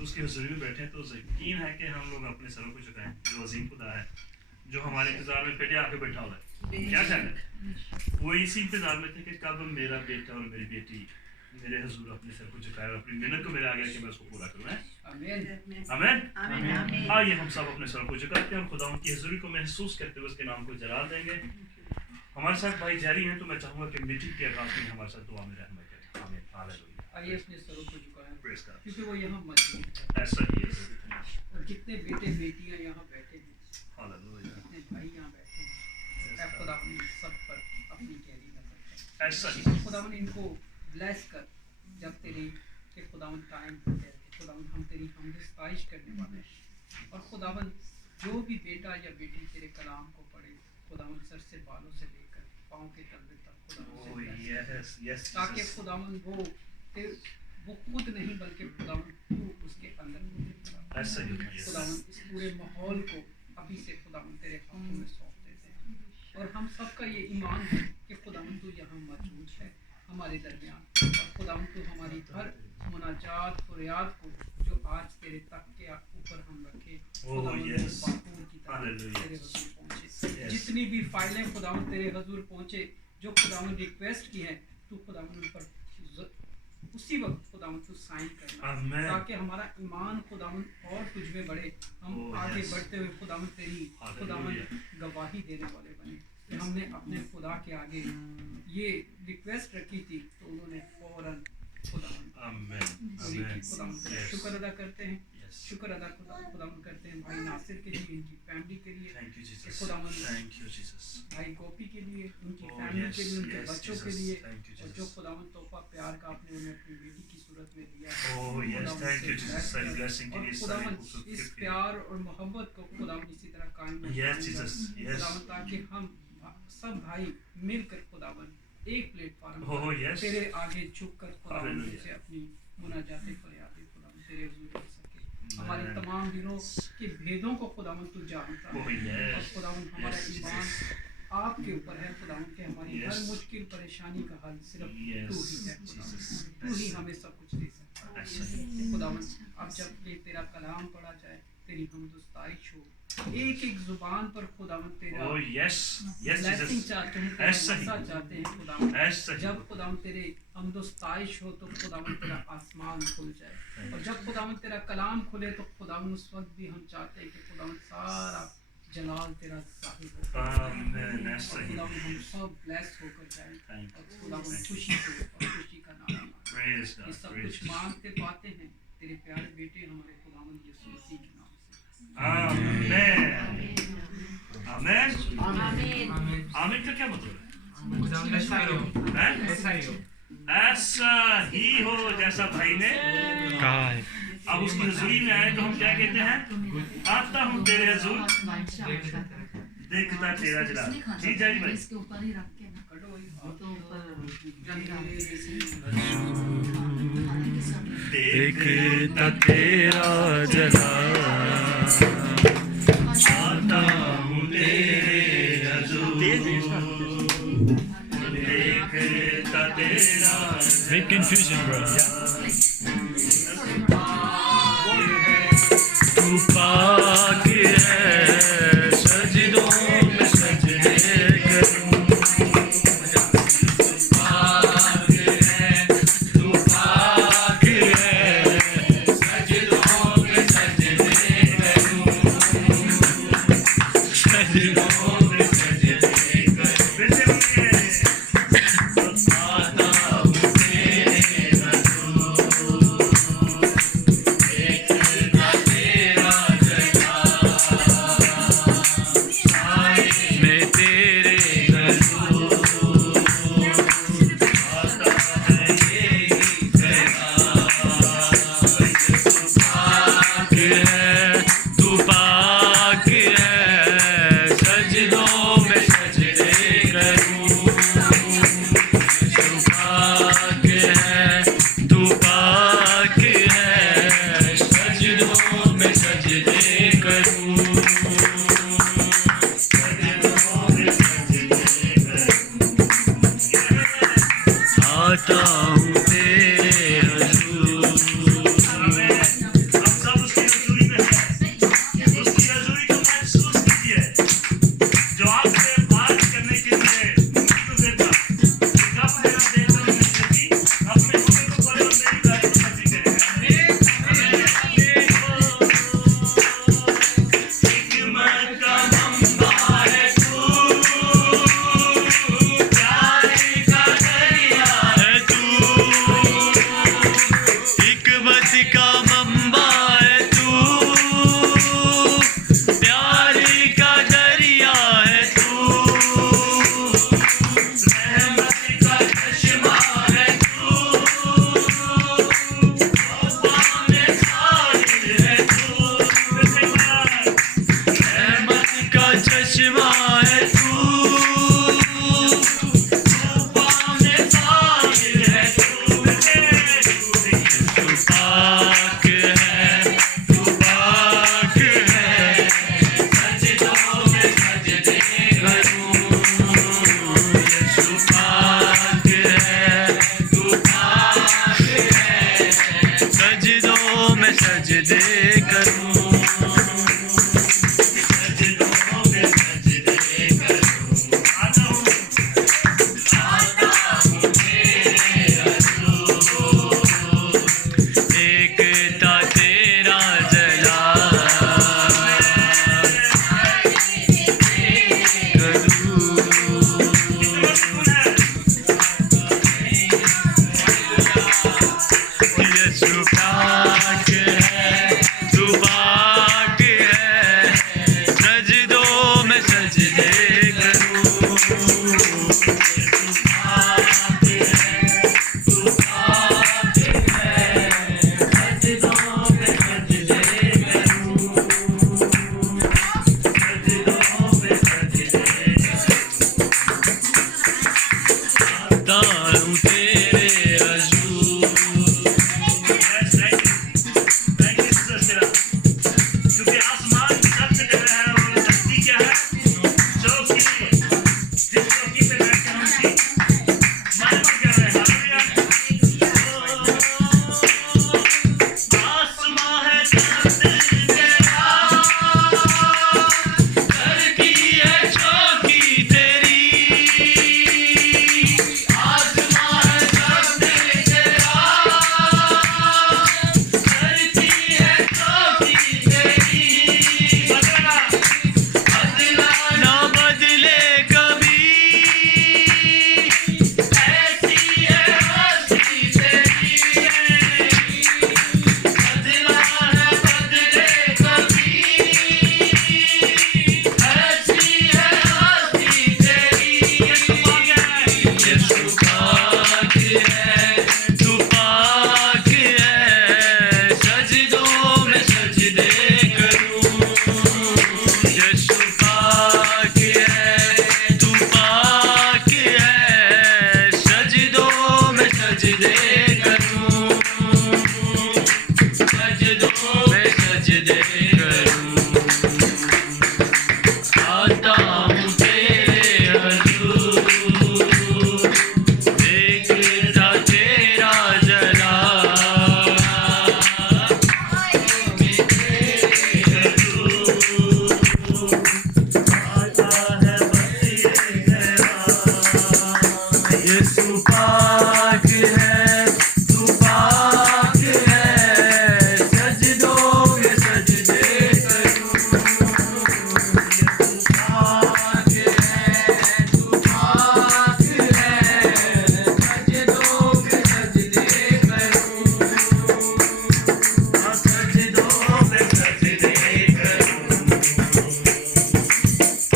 तो उसकी हज़ूरी में बैठे हैं, तो यकीन है कि हम लोग अपने सरों को झुकाएं। जो अजीम खुदा है, जो हमारे इंतजार में पेटे आके बैठा हुआ है, क्या ख्याल है? वो इसी इंतजार में थे कि कब मेरा बेटा और मेरी बेटी मेरे हजूर अपने सर को झुकाए और अपनी मेहनत को मेरे आगे कि मैं उसको पूरा करूँ। आमीन। आइए हम सब अपने सर को झुकाते हैं और खुदा उनकी हजूरी को महसूस करते हुए उसके नाम को जलाल देंगे। हमारे साथ भाई जारी हैं, तो मैं चाहूँगा कि मीटिंग के आगाज़ में हमारे साथ दुआ में रहना करें। आमीन। हालेलुया। आइए अपने सरों को झुकाएं, प्रेज़ गॉड, क्योंकि वो यहाँ मौजूद है। ऐसा ही है। और जितने बेटे बेटियाँ यहाँ बैठे हैं, हालेलुया, जितने भाई यहाँ बैठे हैं, खुदावन सब पर अपनी गहरी नजर ऐसा ही। कर। खुदावन इनको ब्लेस कर, जब तेरी के खुदावन टाइम होते हैं, खुदावन हम तेरी हमदस्ताइश करने वाले हैं। और खुदावन जो भी बेटा या बेटी तेरे कलाम को पढ़े, खुदावन सर से बालों से लेकर पाँव के तलवे तक खुदावन, ताकि खुदावन वो खुद नहीं बल्कि खुदावन तू उसके अंदर ऐसा ही खुदावन इस पूरे माहौल को अभी से खुदावन तेरे हाथों में सौंप देते हैं। और हम सबका ये ईमान है कि खुदावन तू यहाँ मौजूद है हमारे दरमियान, और खुदावन तू हमारी हर मुनाजात फरियाद को जो आज तेरे तक के ऊपर हम रखे, खुदावन की तरह तेरे हजूर पहुँचे। जितनी भी फाइलें खुदावन तेरे हजूर पहुँचे, जो खुदावन रिक्वेस्ट की है, तू खुदावन उन पर उसी वक्त खुदावन तू साइन करना, ताकि हमारा ईमान खुदावन और तुझ में बढ़े। हम आगे बढ़ते हुए खुदावन तेरी खुदावन गवाही देने वाले बने कि हमने अपने खुदा के आगे ये रिक्वेस्ट रखी थी, तो उन्होंने फौरन खुदावन शुक्र अदा करते हैं, शुक्र अदा खुदावन करते हैं भाई नासिर के लिए, इनकी फैमिली के लिए, खुदावन भाई गोपी के लिए, उनकी फैमिली के लिए, उनके बच्चों के लिए, और जो खुदावन तोहफा प्यार का आपने उन्हें अपनी बेटी की सूरत में दिया, खुदावन इस प्यार और मोहब्बत को खुदावन इसी तरह कायम खुदावन, ताकि हम सब भाई मिलकर खुदावन एक प्लेटफॉर्म तेरे आगे झुककर खुदावन से अपनी मुनाजातें फरियादें खुदावन तेरे हुजूर कर सके। हमारे तमाम दिनों के भेदों को खुदावन तू जानता है, और खुदावन हमारा ईमान आपके ऊपर है खुदावन के हमारी हर मुश्किल परेशानी का हल सिर्फ तू ही है खुदावन, तू ही हमें सब कुछ दे सकता है खुदावन। अब जब ये तेरा कलाम पढ़ा जाए, तेरी हमदस्ताइश हो, एक एक जुबान पर खुदावन तेरा ब्लेसिंग चाहते हैं, तेरा मसा चाहते हैं खुदावन। जब खुदावन तेरे हमदस्ताइश हो, तो खुदावन तेरा आसमान खुल जाए, और जब खुदावन तेरा कलाम खुले, तो खुदावन उस वक्त भी हम चाहते हैं कि खुदावन सारा जलाल तेरा ज़ाहिर हो, और खुदावन हम सब ब्लेस होकर जाएं, और खुदावन खुशी से और खुशी का नाम मांगे। ये सब कुछ मांगते पाते हैं तेरे प्यारे बेटे हमारे खुदावन यीशु मसीह के नाम से। आमीन। आमीन। आमीन का क्या मतलब है? ऐसा ही हो जैसा भाई ने कहा है। अब उसकी हजूरी में आए तो हम क्या कहते हैं? आता हूँ तेरे हजूर, देखता तेरा जलाल। जी जारी भाई, इसके ऊपर ही रख के देखता तेरा जलाल, आता हूँ तेरे हजूर, देखता तेरा। Make confusion, bro. तू पाक है, सजदों में सजदे करूं, पाक है, तू पाक है, सजदों में सजदे करूं, सजदों में सजदे करूं। तेरा का मंबा है तू, प्यार का दरिया है तू, रहमत का चश्मा है तू, तौबा में साहिल है तू, रहमत का चश्मा है तू, तौबा में साहिल है तू, पाक है तू पाक है, सजदों में सजदे करूं, यीशु पाक है तू पाक है, सजदों में सजदे करूं, सजदों में सजदे करूं, आता हूँ तेरे हजूर, एकता तेरा जलाल करूं, यीशु पाक है तू पाक है, सजदों में सजदे करूं, यीशु पाक है तू पाक है, सजदों में सजदे करूं, सजदों में सजदे आता हूँ तेरे हजूर, क्योंकि आसमान सब जगह है और धरती क्या है, चौकी, जिस चौकी पे बैठ कर हम उसकी मानव कर रहे हैं, हालेलुया। आसमां है तख्त तेरा, धरती है चौकी तेरी, आसमां है तख्त तेरा, धरती है चौकी तेरी, बदला बदला ना बदले कभी, ऐसी है हस्ती तेरी, बदला ना बदले कभी, ऐसी है हस्ती तेरी, यीशु पाक है तू पाक है, सजदों में सजदे करूं, यीशु पाक है तू पाक है, सजदों में सजदे करूं, सजदों में सजदे करूं, आता हूँ तेरे हजूर, एकता तेरा जलाल, आता है बसीरे गहरा, यीशु पाक है तू पाक है, सजदों में सजदे करूं, यीशु पाक है तू पाक है, सजदों में सजदे करूं, सजदों में सजदे करूं,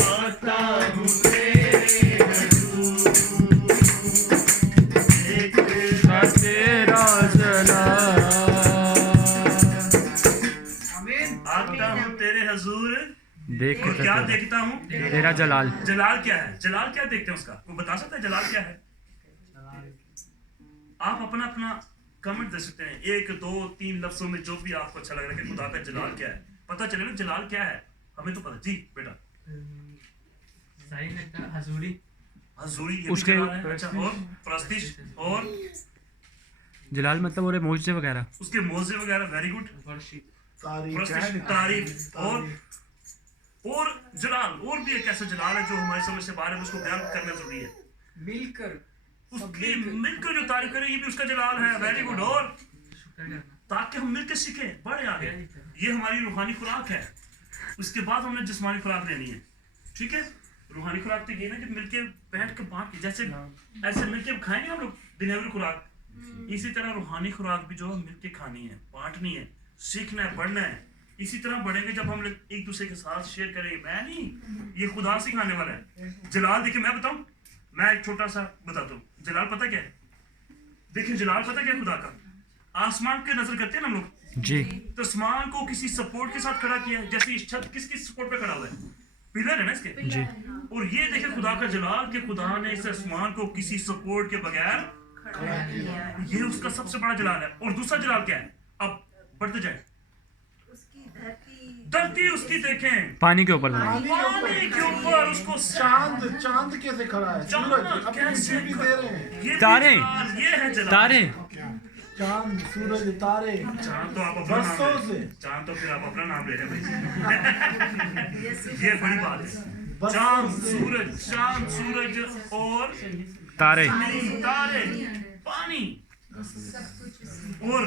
आता हूँ तेरे हजूर, एकता तेरा जलाल, आमीन। आता हूँ तेरे हजूर देख और क्या देखता हूँ, तेरा जलाल, जलाल क्या है, जलाल क्या देखते हैं उसका, कोई बता सकता है जलाल क्या है? आप अपना अपना कमेंट दे सकते हैं, 1 2 3 लफ्जों में जो भी आपको अच्छा लग रहा है कि खुदा का जलाल क्या है, पता चले ना जलाल क्या है, हमें तो पता। जी बेटा, सही लगता है हजूरी, हजूरी ये उसके- भी जलाल है, अच्छा, और प्रस्तिश और जलाल मतलब और मौजे वगैरह, उसके मौजे वगैरह, वेरी गुड, प्रस्तिश, तारीफ और जलाल, और भी एक ऐसा जलाल है जो हमारी समझ से बाहर है, उसको बयान करना जरूरी है, मिलकर उसकी मिलकर जो तारीफ करे ये भी उसका जलाल है, वेरी गुड, और शुक्र करना, ताकि हम मिलकर सीखें, बढ़े आगे, ये हमारी रूहानी खुराक है। उसके बाद हमने जिस्मानी खुराक लेनी है, ठीक है। रूहानी खुराक तो ये ना कि मिलके बैठ के बांट के, जैसे ऐसे मिलके खाएंगे हम लोग दुनियावी खुराक, इसी तरह रूहानी खुराक भी जो है मिलके खानी है, बांटनी है, सीखना है, बढ़ना है। इसी तरह बढ़ेंगे जब हम लोग एक दूसरे के साथ शेयर करेंगे। मैं नहीं, ये खुदा सिखाने वाला है। जलाल देखिए, मैं बताऊं, मैं एक छोटा सा बताता हूँ। जलाल पता क्या है? देखिए जलाल पता क्या है खुदा का? आसमान के नजर करते हैं ना हम लोग जी। तो आसमान को किसी सपोर्ट के साथ खड़ा किया है। जैसे इस छत किसकी सपोर्ट पे खड़ा हुआ है? पिलर है ना इसके। जी। और ये देखिए खुदा का जलाल कि खुदा ने इस आसमान को किसी सपोर्ट के बगैर, ये उसका सबसे बड़ा जलाल है। और दूसरा जलाल क्या है? अब बढ़ते जाए, धरती उसकी देखें, पानी के ऊपर लगा। पानी के ऊपर उसको चांद कैसे खड़ा है? सूरज अपनी कैसे भी दे रहे हैं। ये तारे। जलाल, ये है जलाल। तारे। चांद, सूरज, तारे, चांद तो आप अपना बरसों नाम ले, से। चांद तो फिर आप अपना नाम ले रहे हैं भाई। ये बड़ी बात है। चांद सूरज और तारे। तारे, पानी। और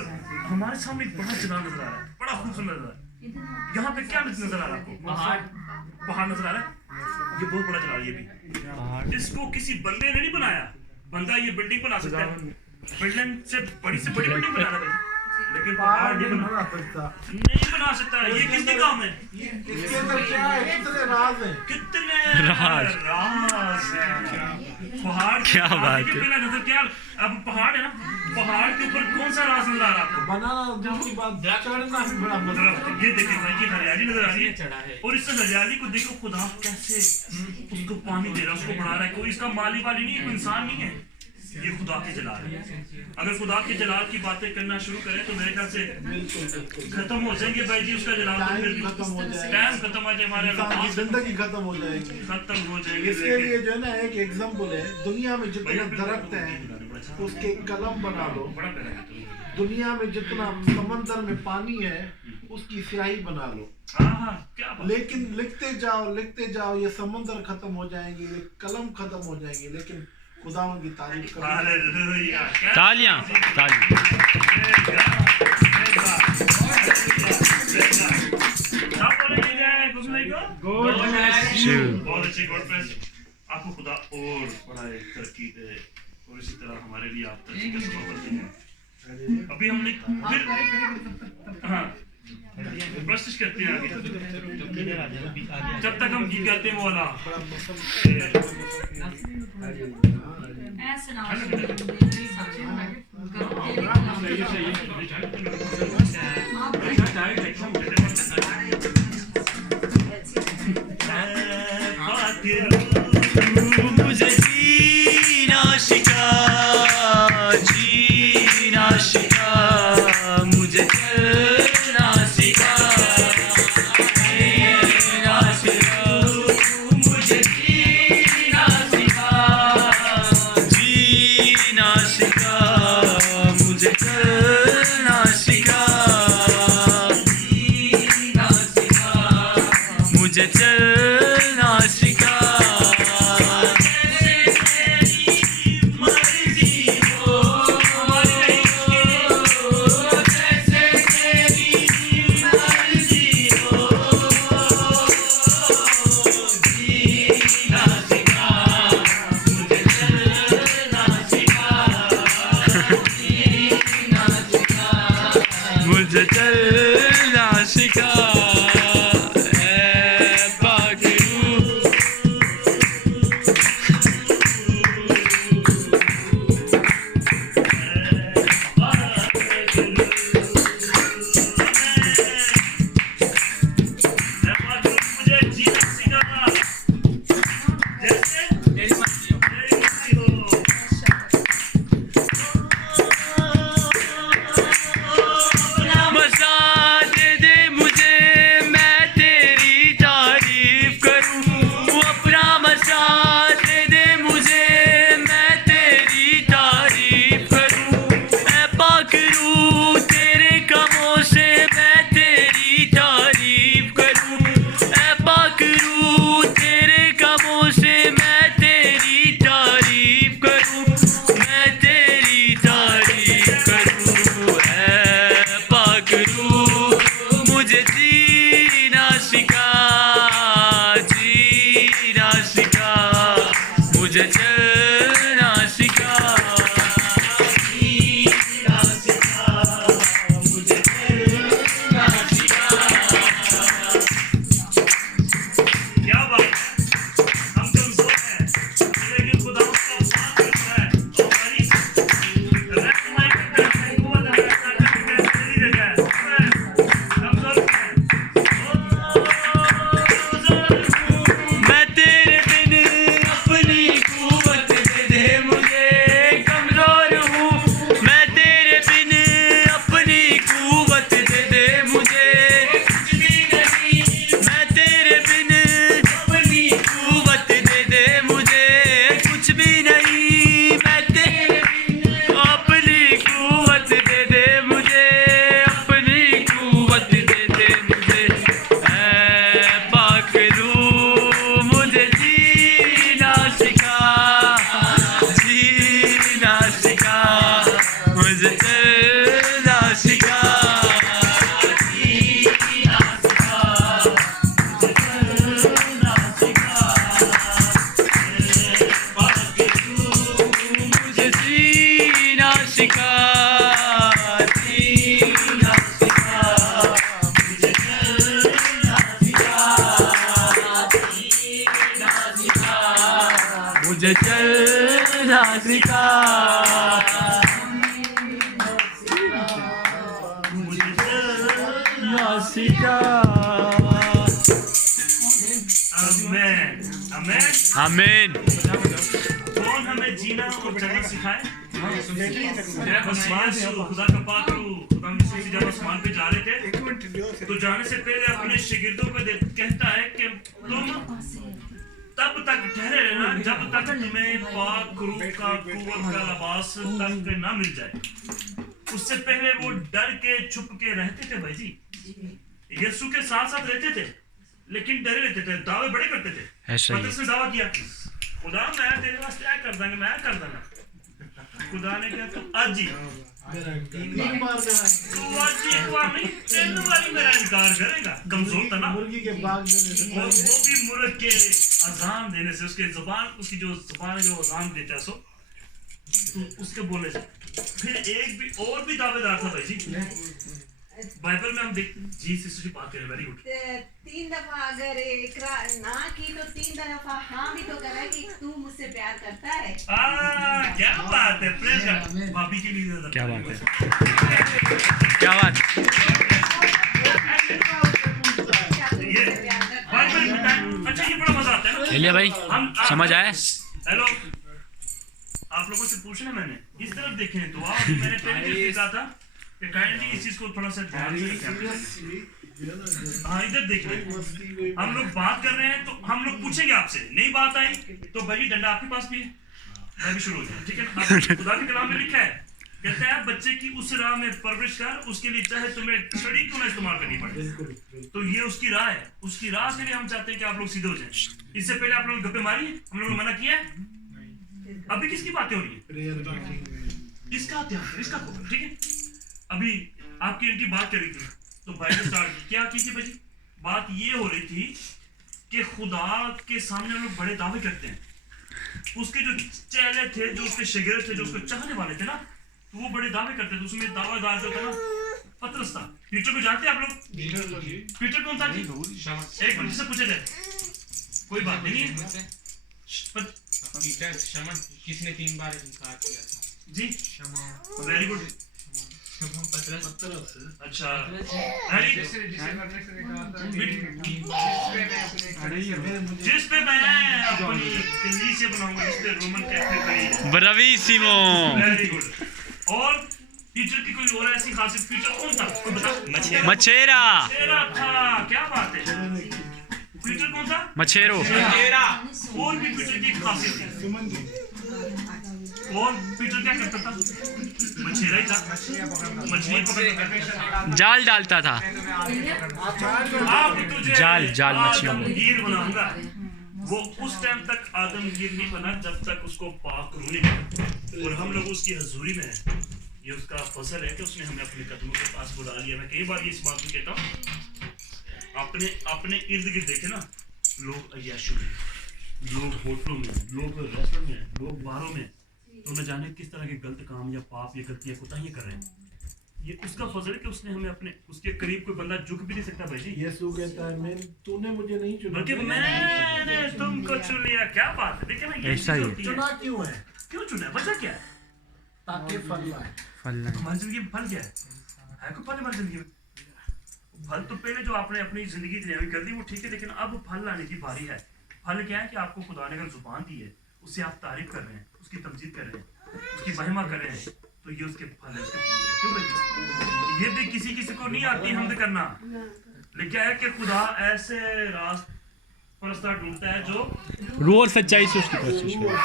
हमारे सामने एक बड़ा जलाल नजर आ रहा है, बड़ा खूबसूरत नजर आ रहा है। यहाँ पे क्या नजर आ रहा है आपको? पहाड़ नजर आ रहा है। ये बहुत बड़ा जलाल, ये भी इसको किसी बंदे ने नहीं बनाया। बंदा ये बिल्डिंग बना सकता है, बिल्डिंग से बड़ी बिल्डिंग बना रहा है, लेकिन पहाड़ नहीं बना सकता। ये किसके काम है? इसके अंदर क्या है? कितने राज हैं? कितने राज हैं। पहाड़ क्या बात है। पहला नजर क्या? अब पहाड़ है ना, पहाड़ के ऊपर कौन सा राज नजर आ रहा है आपको? बनाना दूसरी बात, चढ़ना भी बड़ा मजा आता है। ये देखिए भाई, ये हरियाली नजर आ रही है। और इस हरियाली को देखो, खुदा कैसे उसको पानी दे रहा है, उसको बढ़ा रहा है। कोई इसका माली वाली नहीं है, कोई इंसान नहीं है, ये खुदा के जलाल है। अगर खुदा के जलाल की बातें करना शुरू करें तो मेरे ख्याल से खत्म हो जाएंगे भाई जी। उसका जलाल तो फिर खत्म हो जाएगा, टाइम खत्म हो जाए, हमारे इंसान की जिंदगी खत्म हो जाएगी। खत्म हो जाएंगे। इसके लिए जो है ना, एक एग्जाम्पल है, दुनिया में जितने दरख्त हैं उसके कलम बना लो। बड़ा प्यारा कहते हैं। दुनिया में जितना समंदर में पानी है उसकी स्याही बना लो। हाँ, क्या बात। लेकिन लिखते जाओ, ये समंदर खत्म हो जाएंगे, ये कलम खत्म हो जाएंगे, लेकिन खुदावन की तारीफ करो। हालेलुया। क्या तालियां। बहुत अच्छी गॉड ब्लेस आपको, खुदा और बड़ा तरक्की दे और इसी तरह हमारे लिए आप तरक्की का सबब बनते हैं। अभी हमने फिर हाँ प्रस्तुत करते हैं आगे। जब तक हम गीत गाते हैं वो वाला मुझे जीना सिखा, मुझे चलना सिखा, मुझे जीना सिखा, मुझे चलना सिखा, मुझे चलना सिखा। मुझे चलना सिखा, ऐ पाक रूह। मुझे जीना सिखा जैसे तेरी मर्जी हो। मज़ा सिखा मुझे चलना सिखा आमेन आमेन आमीन कौन हमें जीना और चलना सिखाए आसमान से खुदा का पाक खुदा यीशु जब आसमान पे जा रहे थे तो जाने से पहले अपने शागिर्दों को कहता है कि तुम तब तक ठहरे रहना जब तक तुम्हें पाक रूह का कुव्वत का लिबास तक ना मिल जाए। उससे पहले वो डर के छुप के रहते थे भाई जी, यीशु के साथ साथ रहते थे लेकिन डरे रहते थे, दावे बड़े करते थे। ऐसा ही पतरस ने दावा किया, खुदा मैं तेरे वास्ते क्या कर दूंगा, मैं कर दूंगा। खुदा ने कहा तो आज ही तीन बार तू आज ही एक बार नहीं 3 बारी मेरा इनकार करेगा। कमजोर था ना मुर्गी के बाग देने से वो भी मुर्ग के अजान देने से, उसके जुबान उसकी जो जुबान जो अजान देता है सो तो उसके बोलने से। फिर एक भी और भी दावेदार था भाई जी, बाइबल में हम देख जी सिस्टर बात करें, वेरी गुड। 3 दफा अगर इकरार ना की तो 3 दफा हाँ भी तो करा कि तू मुझसे प्यार करता है। क्या बात है, प्रेज गॉड। भाभी के लिए क्या बात है, क्या बात ये बाइबल में अच्छा ये बड़ा मजा आता है ना। एलिया भाई समझ आया? हेलो आप लोगों से पूछना मैंने इस तरफ देखें तो आप मैंने पहले भी कहा था कि काइंडली इस चीज को थोड़ा सा ध्यान से रखें। हाँ इधर देखिए, हम लोग बात कर रहे हैं तो हम लोग पूछेंगे आपसे, नहीं बात आई तो भाई डंडा आपके पास भी है, मैं भी शुरू हो जाऊँ, ठीक है ना। खुदा के कलाम में लिखा है, कहता है बच्चे की उस राह में परवरिश कर, उसके लिए चाहे तुम्हें छड़ी क्यों ना इस्तेमाल करनी पड़े। तो ये उसकी राह है, उसकी राह के लिए हम चाहते हैं कि आप लोग सीधे हो जाएं। इससे पहले आप लोग गप्पे मारी, हम लोगों ने मना किया है। अभी किसकी बातें हो रही है? इसका ध्यान, इसका ठीक है। अभी आपकी इनकी बात करी थी तो बाइबल स्टार्ट क्या की थी भाई? बात ये हो रही थी कि खुदा के सामने लोग बड़े दावे करते हैं। उसके जो चेले थे, जो उसके शागिर्द थे, जो उसको चाहने वाले थे ना, तो वो बड़े दावे करते थे। उसमें दावेदार जो था ना पतरस था। पीटर को जानते हैं आप लोग? पीटर कौन था जी? एक मिनट से पूछे थे, कोई बात नहीं है। पीटर शमन किसने 3 बार इनकार किया था जी? Very good. अच्छा जिस पे मैं अपनी कलीसिया बनाऊंगा, जिस पे रोमन कैथोलिक खड़ी है। ब्रावीसिमो। Very good. और पीटर की कोई और ऐसी खासियत, पीटर कौन था कोई बता? मछेरा। मछेरा था, क्या बात है। पीटर कौन था? मछेरो। और भी पीटर की खासियत है। और पीटर क्या करता था? मछेरा ही था, मछली पकड़ता था, जाल डालता था। आप तुझे जाल मछलियों में। आदमगीर बनाऊंगा। वो उस टाइम तक आदमगीर नहीं बना जब तक उसको पाक रूह नहीं मिला। और हम लोग उसकी हजूरी में हैं। ये उसका फसल है कि उसने हमें अपने कदमों के पास बुला लिया। मैं कई बार इस बात को कहता हूँ, अपने इर्द गिर्द देखे ना, लोग अय्याशों में, लोग होटलों में, लोग रेस्टोरेंट में, लोग बारों में, तो न जाने किस तरह के गलत काम या पाप या गलतियां कोताहियां कर रहे हैं। ये उसका फजल है कि उसने हमें अपने उसके करीब कोई बंदा झुक भी नहीं सकता भाई जी। यीशु कहता है मैं तूने मुझे नहीं चुना, बल्कि मैंने तुमको चुन लिया। क्या बात है, देखिए ना ये ऐसा ही। चीज़ होती है। चुना क्यों है? क्यों चुना है? वजह क्या है? ताकि फल लाए। फलना। हमारी जिंदगी में फल क्या है? कोई फल हमारी जिंदगी में? फल तो पहले जो आपने अपनी जिंदगी दुनियावी कर दी वो ठीक है, लेकिन अब फल लाने की बारी है। फल क्या है कि आपको खुदा ने अगर जुबान दी है, उससे आप तारीफ कर रहे हैं, उसकी तमजीद कर रहे हैं, उसकी महिमा कर रहे हैं, तो ये उसके फल है, उसके फूल है। क्यों भाई? ये भी किसी को नहीं आती हमद करना, लेकिन क्या है कि खुदा ऐसे रास्त परस्ता ढूंढता है जो रूह और सच्चाई से उसकी कोशिश करे।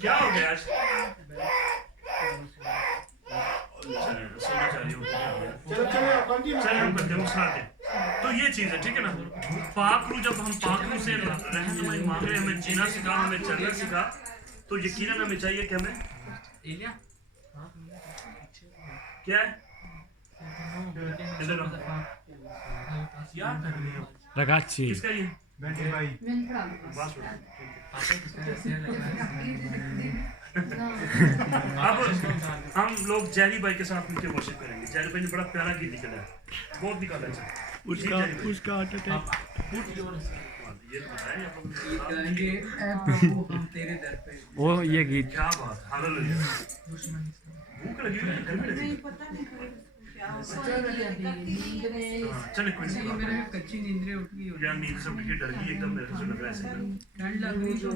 क्या हो गया आज? चले हम करते हैं, मुस्कुराते हैं। तो ये चीज है, ठीक है ना। पाक रूह, जब हम पाक रूह से रहनुमाई मांगे, हमें जीना सिखा, हमें चलना सिखा, तो यकीनन हमें चाहिए कि हमें क्या है रगाची। किसका ये? अब हम लोग जैरी भाई के साथ मिलकर वर्शिप करेंगे। जैरी भाई ने बड़ा प्यारा गीत निकाला है, बहुत निकाला है। उसका ये तो बताएं आप लोग। गाएंगे ऐ प्रभु हम तेरे दर पे। वो ये गीत क्या बात, हालेलुया। भूख लगी हुई है, घर में लगी। चले कोई नहीं, मेरे कच्ची नींदरें उठ गई यार नींद से उठ के डर गई एकदम, मेरे को लग रहा है ऐसे। ठंड लग रही तो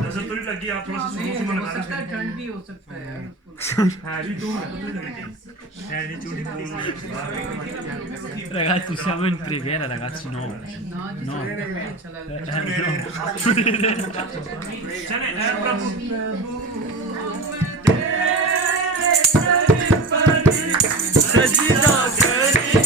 नजर तो नहीं लगी, आप थोड़ा सा सुनो सुनो लगा सकता है, रहे ठंड भी हो सकता है यार उसको। है जी तू di giù di Ragazzi, siamo in preghiera, ragazzi, no. No. चले ऐ प्रभु सजदा करने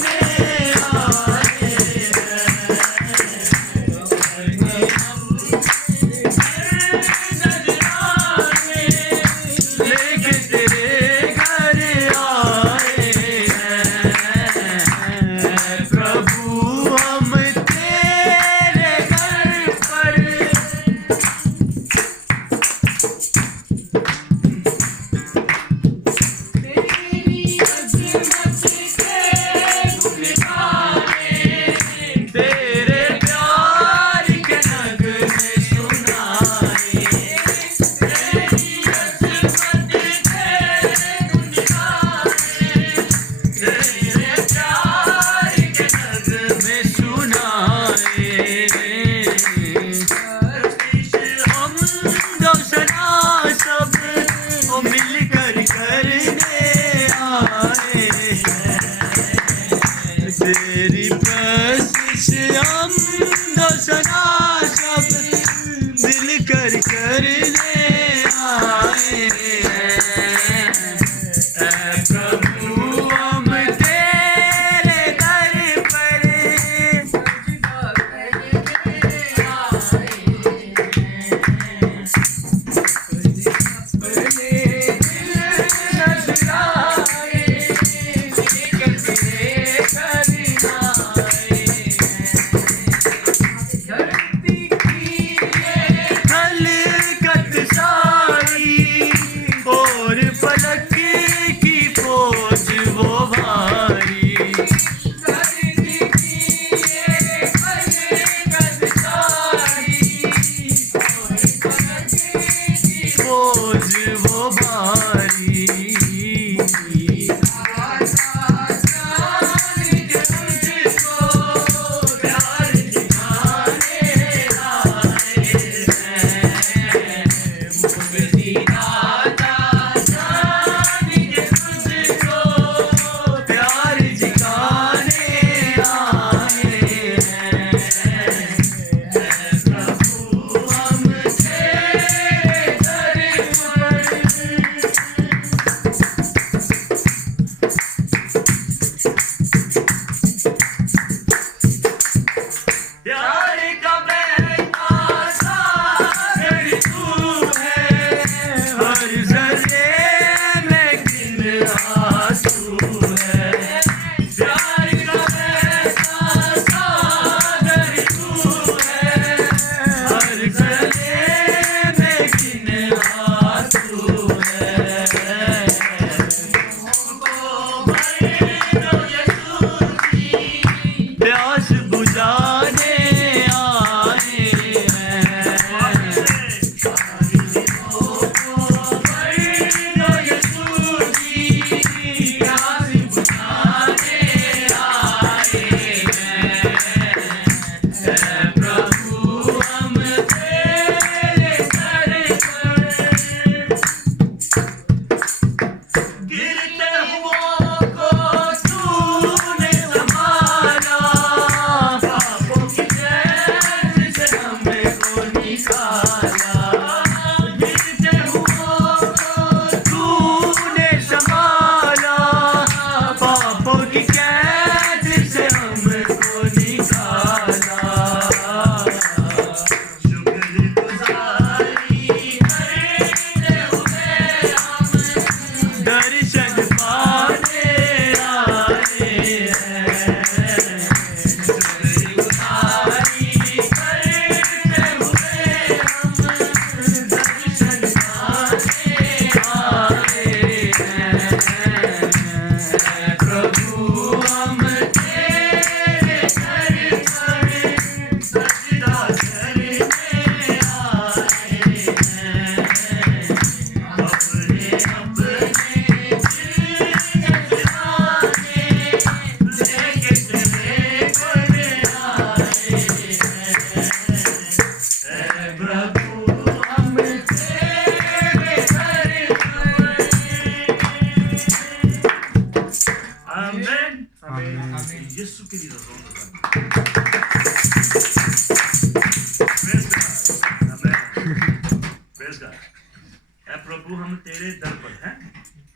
मेरे दर पर है।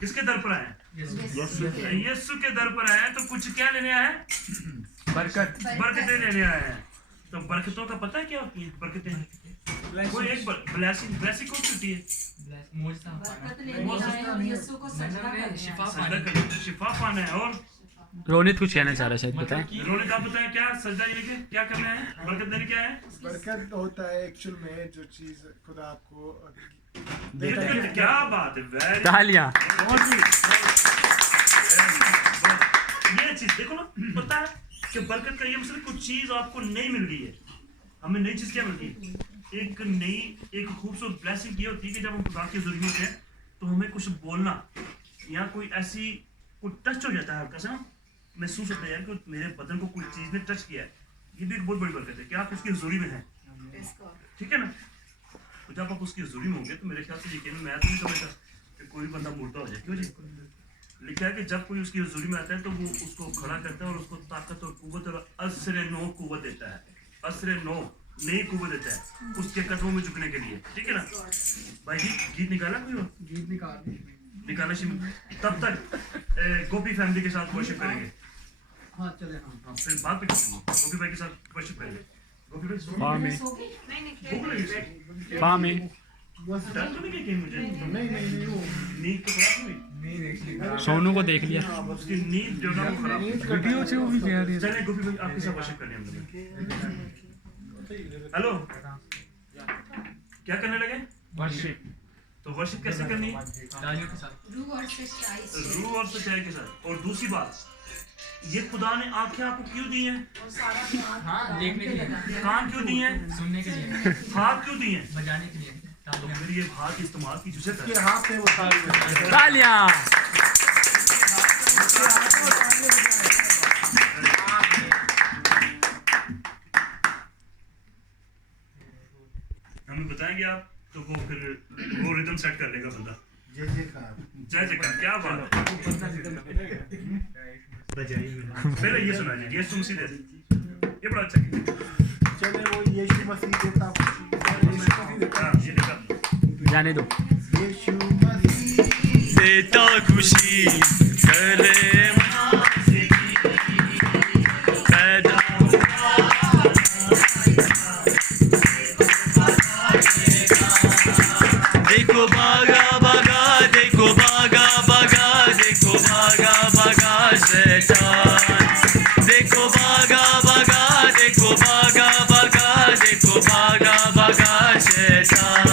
किसके दर पर आए? यीशु के दर पर आए तो कुछ क्या लेने आए हैं? बरकतें लेने आए हैं। तो बरकतों का पता है क्या होती है? बरकतें कोई एक ब्लेसिंग कौन सी होती है? शिफा पाना है। और रोनित कुछ कहना चाह रहा है, शायद बताएं। रोनित आप बताएं क्या सजदा ये के क्या करना है? बरकत देने क्या है? बरकत होता है एक्चुअल में जो चीज खुदा आपको क्या बात है, वेरी तालियां। ये चीज देखो ना, पता है कि बरकत का ये मतलब कुछ चीज आपको नहीं मिल रही है। हमें नई चीज क्या मिलती है? एक खूबसूरत ब्लेसिंग ये होती है कि जब हम खुदा की जरूरत है तो हमें कुछ बोलना या कोई ऐसी कोई टच हो जाता है, हल्का सा महसूस होता है यार कि मेरे बदन को कोई चीज ने टच किया है। ये भी एक बहुत बड़ी बरकत है कि आप उसकी हुजूरी में हैं, ठीक है ना। तो जब आप उसकी हुजूरी में होंगे तो मेरे ख्याल से यकीन मैं तो नहीं समझता कि कोई बंदा मुर्दा हो जाए। क्यों जी? लिखा है कि जब कोई उसकी हुजूरी में आता है तो वो उसको खड़ा करता है और उसको ताकत और कुव्वत और असरे नो कुव्वत देता है। असरे नो नई कुव्वत देता है उसके कदमों में झुकने के लिए, ठीक है ना भाई जी। गीत निकाला कोई? गीत निकाला शिव। तब तक गोपी फैमिली के साथ वर्शिप करेंगे। हाँ चले। हाँ फिर बात पे गोपी भाई के साथ वर्शिप करेंगे। गोपी भाई फामी डर तो नहीं कि मुझे नहीं वो नींद तो खराब हुई। सोनू को देख लिया। उसकी नींद जो ना वो खराब वीडियो से वो भी कह रही है। चले गोपी भाई आपके साथ वर्शिप करने हम लोग। हेलो क्या करने लगे? वर्शिप। तो वर्शिप कैसे करनी है? तालियों के साथ, रूह और सच्चाई के साथ। और दूसरी बात, ये खुदा ने आंखें आपको क्यों दी हैं? देखने के लिए, कान क्यों दिए हैं? सुनने के लिए, हाथ क्यों दिए हैं? बजाने के लिए। तो फिर ये हाथ इस्तेमाल की जुजत है। हाथ है वो तालियां। हमें बताएंगे आप तो वो फिर वो रिदम सेट कर लेगा बंदा। जय जयकार। जय जयकार, क्या बात है। पहले ये सुना लीजिए, यीशु मसीह दे, ये बड़ा अच्छा है। चले वो यीशु मसीह देता हाँ, ये निकाल जाने दो। यीशु मसीह देता खुशी करे पैदा देखो भागा भागा, देखो भागा भागा, देखो भागा भागा शैतान। देखो भागा भागा, देखो भागा भागा, देखो भागा भागा शैतान।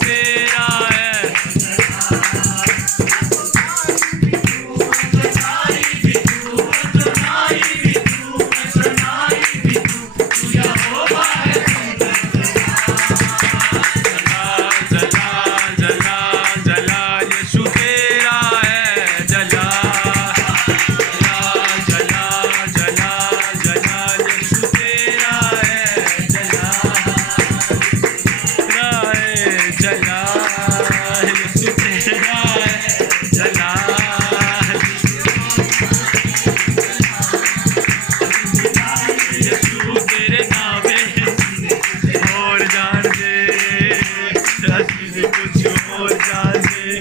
तेरा यीशु तेरा जलाल यीशु तेरे नावे और जान दे हसीने कुछ और जान दे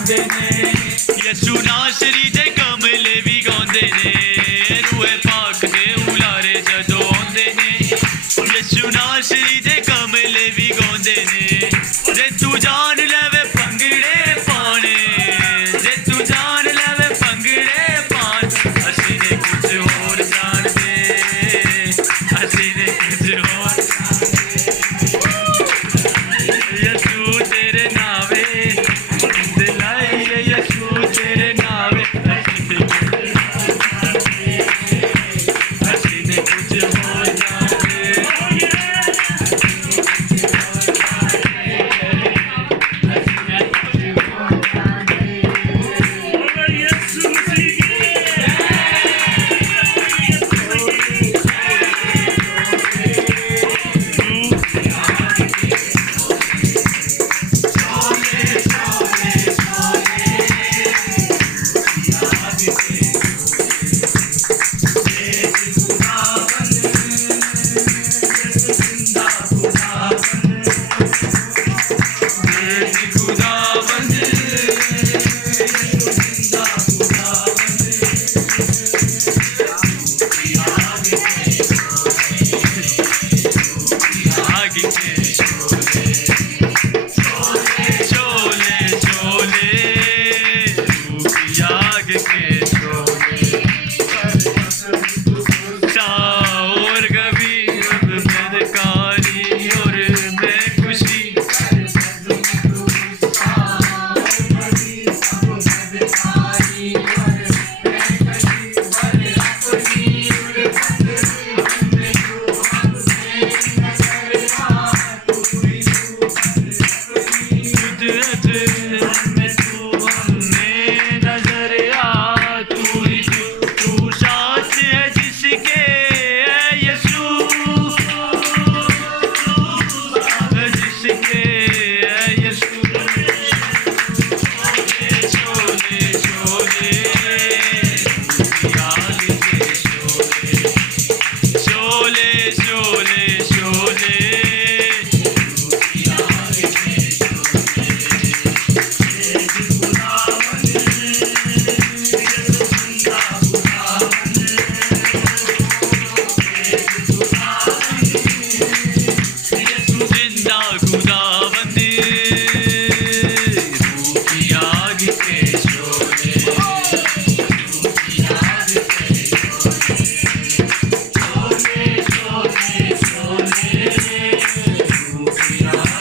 यीशु नासरी दे कमले भी गांदे ने रूहे पाक दे उलारे जदों आंदे ने यीशु नासरी दे कमले भी गांदे ने जे तू जान लेवे पंगड़े पाने जे तू जान लेवे पंगड़े पान असी ने कुछ और जान दे असी ने कुछ और यीशु तेरे नावे तेरे नावे हसी ने कुछ हो जाते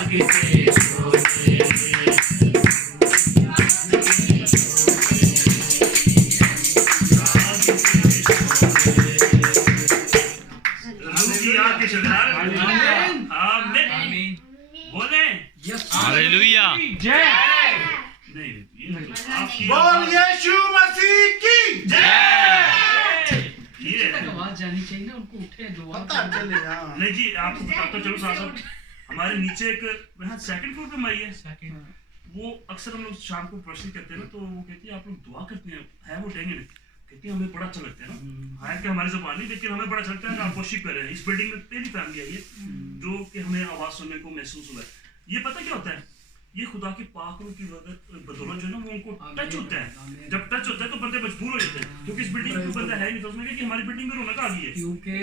किसे छोड़े रूकी आके चढ़ा आमीन बोले हालेलुया नहीं ये तो आपकी बोल यीशु मसीह की ये आवाज जानी चाहिए ना उनको, उठे दुआ पता चले हाँ नहीं जी आपको बताता चलो साथ हमारे नीचे एक यहाँ सेकंड फ्लोर पे माई है वो अक्सर हम लोग शाम को प्रश्न करते हैं ना तो वो कहती है आप लोग दुआ करते हैं है वो टेंगे कहती है हमें बड़ा अच्छा लगता है ना हालांकि हमारी जुबान नहीं लेकिन हमें बड़ा अच्छा लगता है कि आप वर्शिप कर रहे हैं। इस बिल्डिंग में पहली फैमिली आई है जो कि हमें आवाज सुनने को महसूस हुआ है। ये पता क्या होता है ये खुदा की पाक रूह की बदौलत जो है ना वो उनको टच होता है। जब टच होता है तो बंदे मजबूर हो जाते हैं क्योंकि इस बिल्डिंग में बंदा है नहीं तो उसमें कि हमारी बिल्डिंग में रौनक आ गई है क्योंकि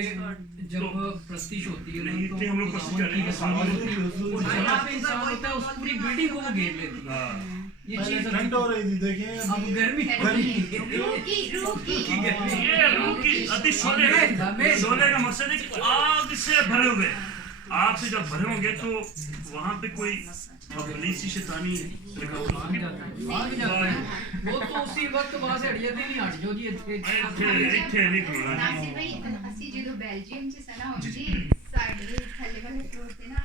जब प्रस्तिश होती है नहीं तो थे हम लोग प्रस्तुत कर रहे हैं और जहाँ पे इंसान होता है उस पूरी बिल्डिंग को वो घेर लेती है। हाँ ये पहले चीज ठंड हो रही थी देखें अब गर्मी ये रूह की अति शोले का मकसद है कि आग से भरे हुए आग से जब भरे होंगे तो वहाँ पे कोई अबलीसी शैतानी लिखा हुआ वो तो उसी वक्त वहां से हटिया नहीं हट जो जी ਇੱਥੇ ਨਹੀਂ ਖਲੋਣਾ ਅਸੀਂ ਜਦੋਂ ਬੈਲਜੀਅਮ ਚ ਸਨਾ ਹੁੰਦੀ ਸਾਡੇ ਥੱਲੇ ਵਾਲੇ ਫਲੋਰ ਤੇ ਨਾ